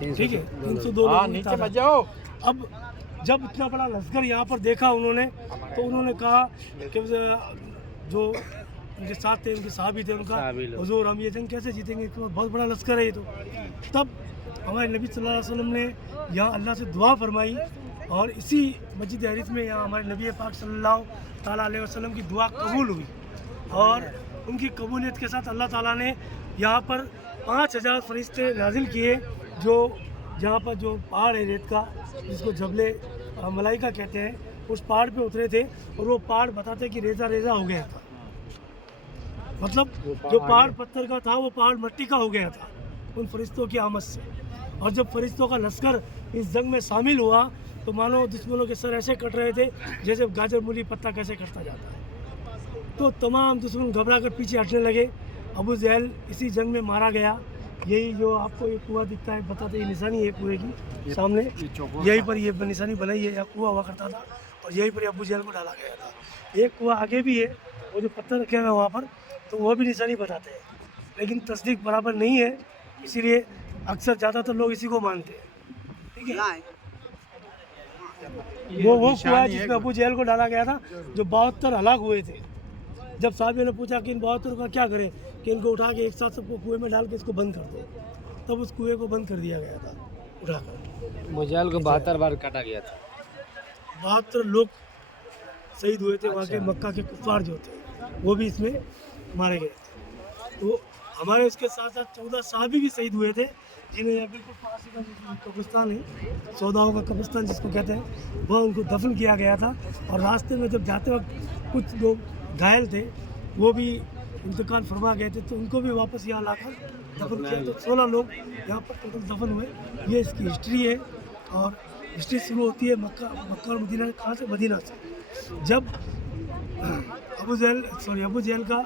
ٹھیک ہے 302 لوگوں کی تعداد۔ اب جب اتنا بڑا لشکر یہاں پر دیکھا انہوں نے تو انہوں نے کہا کہ جو ان کے ساتھ تھے ان کے صحابی تھے ان کا حضور ہم یہ جنگ کیسے جیتیں گے، بہت بڑا لشکر ہے یہ تو۔ تب ہمارے نبی صلی اللہ علیہ وسلم نے یہاں اللہ سے دعا فرمائی اور اسی مسجد حریث میں یہاں ہمارے نبی پاک صلی اللہ تعالیٰ علیہ وسلم کی دعا قبول ہوئی اور ان کی قبولیت کے ساتھ اللہ تعالیٰ نے یہاں پر 5000 فرشتے نازل کیے جو جہاں پر جو پہاڑ ہے ریت کا جس کو جبل ملائکہ کہتے ہیں اس پہاڑ پہ اترے تھے اور وہ پہاڑ بتاتے کہ ریزہ ریزہ ہو گیا تھا، مطلب جو پہاڑ پتھر کا تھا وہ پہاڑ مٹی کا ہو گیا تھا ان فرشتوں کی آمد سے۔ اور جب فرشتوں کا لشکر اس جنگ میں شامل ہوا تو مانو دشمنوں کے سر ایسے کٹ رہے تھے جیسے گاجر مولی پتہ کیسے کٹتا جاتا ہے، تو تمام دشمن گھبرا کر پیچھے ہٹنے لگے۔ ابو جہل اسی جنگ میں مارا گیا۔ یہی جو آپ کو یہ کنواں دکھتا ہے بتاتے یہ نشانی ہے کنویں کی سامنے، یہیں پر یہ نشانی بنائی ہے، یا کنواں ہوا کرتا تھا اور یہیں پر ابو جہل کو ڈالا گیا تھا۔ ایک کنواں آگے بھی ہے وہ جو پتھر رکھے ہوئے وہاں پر تو وہ بھی نشانی بتاتے ہیں، لیکن تصدیق برابر نہیں ہے، اسی لیے اکثر زیادہ تر لوگ اسی کو مانتے ہیں۔ ٹھیک ہے، وہ کنواں جس میں ابو جہل کو ڈالا گیا تھا جو 72 ہلاک ہوئے تھے۔ جب صحابیوں نے پوچھا کہ ان 72 کا کیا کریں کہ ان کو اٹھا کے ایک ساتھ سب کو کنویں میں ڈال کے اس کو بند کر دیں، تب اس کنویں کو بند کر دیا گیا تھا اٹھا کر۔ ابو جہل کو 72 بار کاٹا گیا تھا، 72 لوگ شہید ہوئے تھے، وہاں کے مکہ کے کفار جو تھے وہ بھی اس میں مارے گئے تھے۔ تو ہمارے اس کے ساتھ ساتھ 14 صحابی بھی شہید ہوئے تھے جنہیں یہ بالکل پاس کا جو قبرستان ہے سوداؤں کا قبرستان جس کو کہتے ہیں وہ ان کو دفن کیا گیا تھا۔ اور راستے میں جب جاتے وقت کچھ لوگ گھائل تھے وہ بھی انتقال فرما گئے تھے تو ان کو بھی واپس یہاں لا کر دفن کیا، تو 16 لوگ یہاں پر ٹوٹل دفن ہوئے۔ یہ اس کی ہسٹری ہے اور ہسٹری شروع ہوتی ہے مکہ اور مدینہ، کہاں سے؟ مدینہ سے۔ جب ابو جہل کا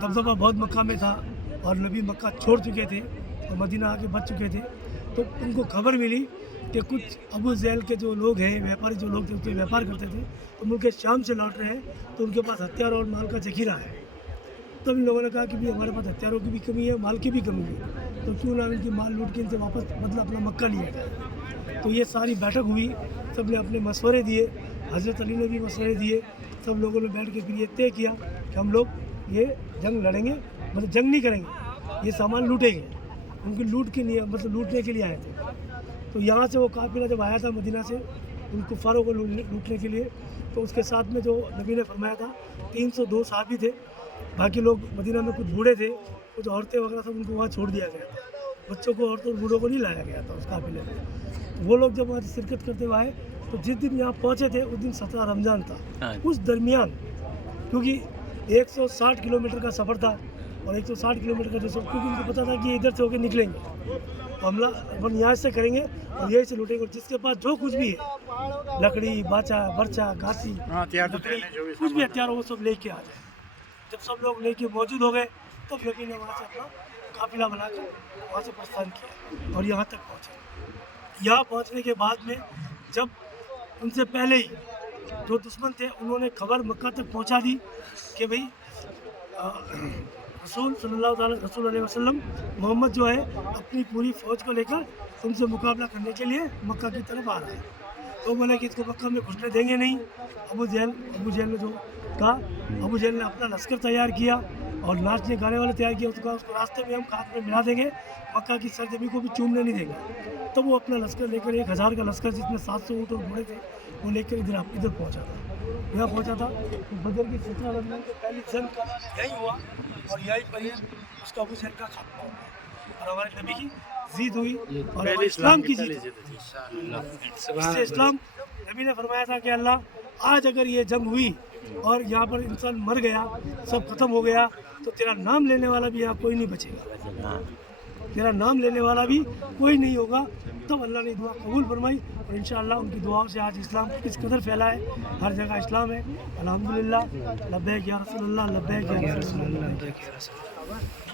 دبدبہ بہت مکہ میں تھا اور نبی مکہ چھوڑ چکے تھے اور مدینہ آ کے بچ چکے تھے، تو ان کو خبر ملی کہ کچھ ابو جہل کے جو لوگ ہیں ویپاری جو لوگ تھے اس ویپار کرتے تھے تو ملک شام سے لوٹ رہے ہیں تو ان کے پاس ہتھیار اور مال کا ذخیرہ ہے۔ تب ان لوگوں نے کہا کہ ہمارے پاس ہتھیاروں کی بھی کمی ہے، مال کی بھی کمی ہے، تو کیوں نہ ان کی مال لوٹ کے ان سے واپس بدلہ اپنا مکہ لیا جائے۔ تو یہ ساری بیٹھک ہوئی، سب نے اپنے مشورے دیے، حضرت علی نے بھی مشورے دیے، سب لوگوں نے بیٹھ کے پھر یہ طے کیا کہ ہم لوگ یہ جنگ لڑیں گے، مطلب جنگ نہیں کریں گے، یہ سامان لوٹیں گے۔ ان کی لوٹ کے لیے مطلب لوٹنے کے لیے آئے تھے۔ تو یہاں سے وہ قافلہ جب آیا تھا مدینہ سے ان کفاروں کو لوٹنے کے لیے، تو اس کے ساتھ میں جو نبی نے فرمایا تھا 302 صحابی تھے، باقی لوگ مدینہ میں کچھ بوڑھے تھے، کچھ عورتیں وغیرہ سب ان کو وہاں چھوڑ دیا گیا تھا، بچوں کو عورتوں اور بوڑھوں کو نہیں لایا گیا تھا اس قافلے میں۔ وہ لوگ جب وہاں سے شرکت کرتے ہوئے آئے تو جس دن یہاں پہنچے تھے اس دن 17 رمضان تھا۔ اس درمیان کیونکہ 160 کلومیٹر کا سفر تھا اور 160 کلومیٹر کا جو سفر، کیونکہ ان کو پتا تھا کہ یہ ادھر سے ہو کے نکلیں گے حملہ اپن یہاں سے کریں گے اور یہیں سے لوٹیں گے، جس کے پاس جو کچھ بھی ہے لکڑی باچا برچا گھاسی کچھ بھی ہتھیار وہ سب لے کے آ جائے۔ جب سب لوگ لے کے موجود ہو گئے تب نبی نے وہاں سے اپنا قافلہ بنا کر وہاں سے پرستان کیا اور یہاں تک پہنچے۔ یہاں پہنچنے کے بعد میں جب ان سے پہلے ہی جو دشمن تھے انہوں نے خبر مکہ تک پہنچا دی کہ بھئی رسول صلی اللہ علیہ وسلم محمد جو ہے اپنی پوری فوج کو لے کر ان سے مقابلہ کرنے کے لیے مکہ کی طرف آ رہا ہے۔ تو بولے کہ اس کو مکہ میں گھسنے دیں گے نہیں۔ ابو جہل نے جو کہا، ابو جہل نے اپنا لشکر تیار کیا اور ناچنے گانے والے تیار کیا، اس کو راستے میں ہم ہاتھ میں ملا دیں گے، مکہ کی سرزمین کو بھی چومنے نہیں دیں گے۔ تب وہ اپنا لشکر لے کر 1000 کا لشکر جس میں 700 اونٹ اور گھوڑے تھے وہ لے کر ادھر پہنچا تھا، یہاں پہنچا تھا۔ بدر کی 17 رمضان کی پہلی جنگ یہی ہوا اور یہی پر اس کا ابو جہل کا خاتمہ ہوا اور ہمارے نبی کی جیت ہوئی اور ہمارے اسلام کی جیت ہوئی۔ اس سے اسلام نبی نے فرمایا تھا کہ اللہ آج اگر یہ جنگ ہوئی اور یہاں پر انسان مر گیا، سب ختم ہو گیا، تو تیرا نام لینے والا بھی یہاں کوئی نہیں بچے گا، تیرا نام لینے والا بھی کوئی نہیں ہوگا۔ تب اللہ نے دعا قبول فرمائی اور انشاءاللہ ان کی دعاؤں سے آج اسلام کس قدر پھیلا ہے، ہر جگہ اسلام ہے الحمدللہ۔ لبیک یا رسول اللہ، لبیک یا رسول اللہ۔